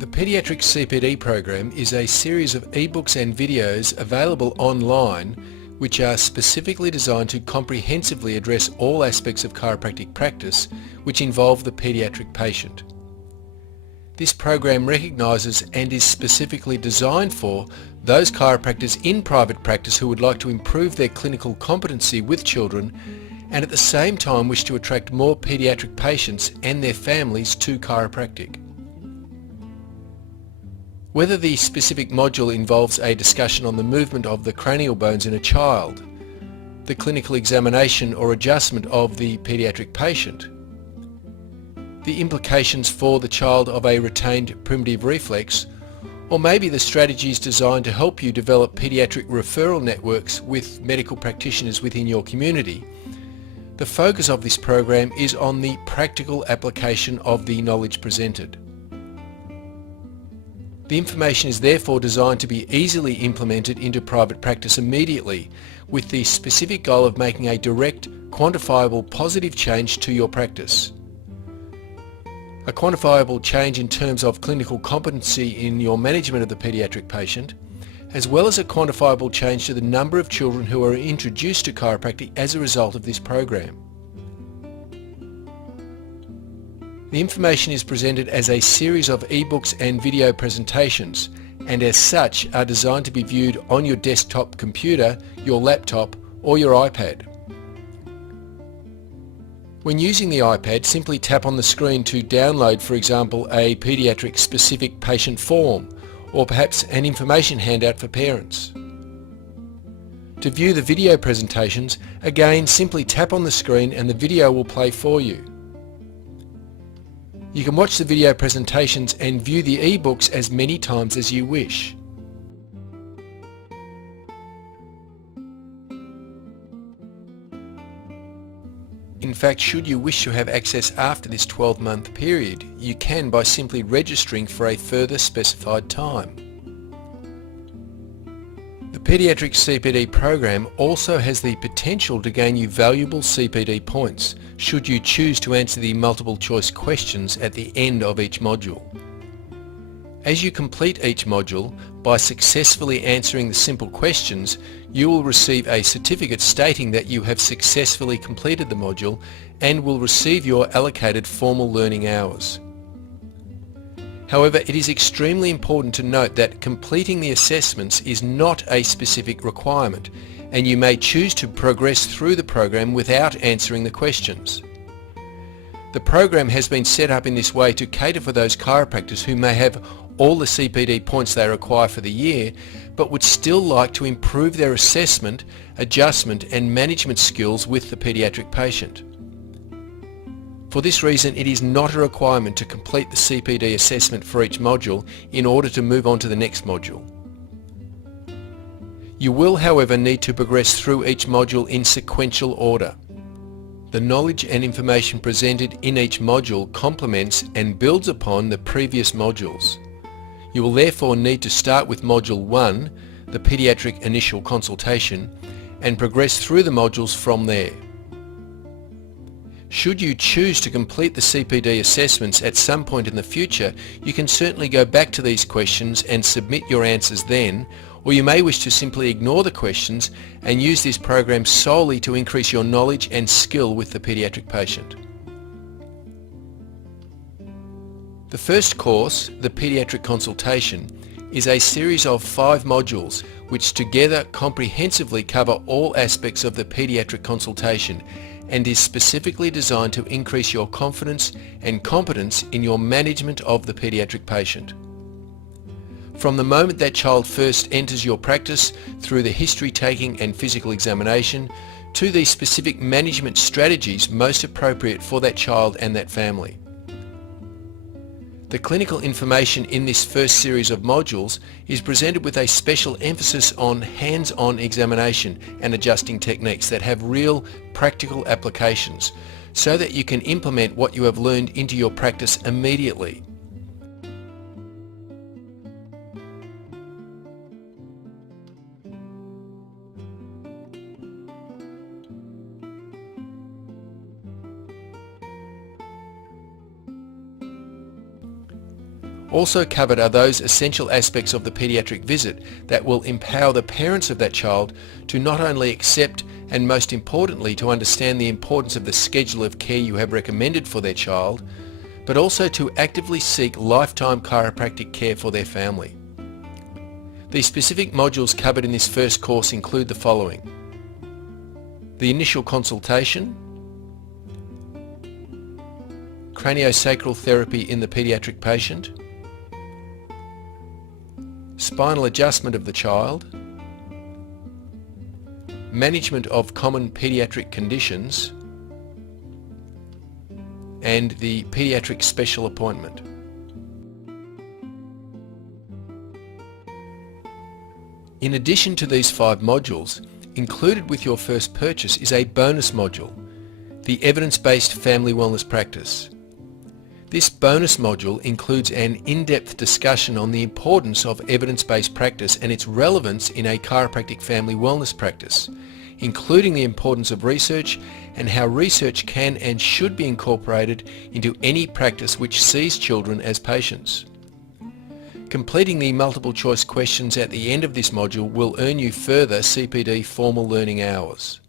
The Paediatric CPD program is a series of ebooks and videos available online which are specifically designed to comprehensively address all aspects of chiropractic practice which involve the paediatric patient. This program recognises and is specifically designed for those chiropractors in private practice who would like to improve their clinical competency with children and at the same time wish to attract more paediatric patients and their families to chiropractic. Whether the specific module involves a discussion on the movement of the cranial bones in a child, the clinical examination or adjustment of the paediatric patient, the implications for the child of a retained primitive reflex, or maybe the strategies designed to help you develop paediatric referral networks with medical practitioners within your community, the focus of this program is on the practical application of the knowledge presented. The information is therefore designed to be easily implemented into private practice immediately, with the specific goal of making a direct, quantifiable positive change to your practice. A quantifiable change in terms of clinical competency in your management of the paediatric patient, as well as a quantifiable change to the number of children who are introduced to chiropractic as a result of this program. The information is presented as a series of ebooks and video presentations, and as such are designed to be viewed on your desktop computer, your laptop, or your iPad. When using the iPad, simply tap on the screen to download, for example, a paediatric specific patient form, or perhaps an information handout for parents. To view the video presentations, again simply tap on the screen and the video will play for you. You can watch the video presentations and view the ebooks as many times as you wish. In fact, should you wish to have access after this 12-month period, you can by simply registering for a further specified time. The Paediatric CPD program also has the potential to gain you valuable CPD points should you choose to answer the multiple choice questions at the end of each module. As you complete each module, by successfully answering the simple questions, you will receive a certificate stating that you have successfully completed the module and will receive your allocated formal learning hours. However, it is extremely important to note that completing the assessments is not a specific requirement, and you may choose to progress through the program without answering the questions. The program has been set up in this way to cater for those chiropractors who may have all the CPD points they require for the year, but would still like to improve their assessment, adjustment and management skills with the paediatric patient. For this reason, it is not a requirement to complete the CPD assessment for each module in order to move on to the next module. You will, however, need to progress through each module in sequential order. The knowledge and information presented in each module complements and builds upon the previous modules. You will therefore need to start with Module 1, the Paediatric Initial Consultation, and progress through the modules from there. Should you choose to complete the CPD assessments at some point in the future, you can certainly go back to these questions and submit your answers then, or you may wish to simply ignore the questions and use this program solely to increase your knowledge and skill with the paediatric patient. The first course, the Paediatric Consultation, is a series of 5 modules which together comprehensively cover all aspects of the paediatric consultation and is specifically designed to increase your confidence and competence in your management of the paediatric patient. From the moment that child first enters your practice, through the history taking and physical examination, to the specific management strategies most appropriate for that child and that family. The clinical information in this first series of modules is presented with a special emphasis on hands-on examination and adjusting techniques that have real practical applications, so that you can implement what you have learned into your practice immediately. Also covered are those essential aspects of the paediatric visit that will empower the parents of that child to not only accept and most importantly to understand the importance of the schedule of care you have recommended for their child, but also to actively seek lifetime chiropractic care for their family. The specific modules covered in this first course include the following: the initial consultation, craniosacral therapy in the paediatric patient, spinal adjustment of the child, management of common paediatric conditions, and the paediatric special appointment. In addition to these 5 modules, included with your first purchase is a bonus module, the Evidence-Based Family Wellness Practice. This bonus module includes an in-depth discussion on the importance of evidence-based practice and its relevance in a chiropractic family wellness practice, including the importance of research and how research can and should be incorporated into any practice which sees children as patients. Completing the multiple choice questions at the end of this module will earn you further CPD formal learning hours.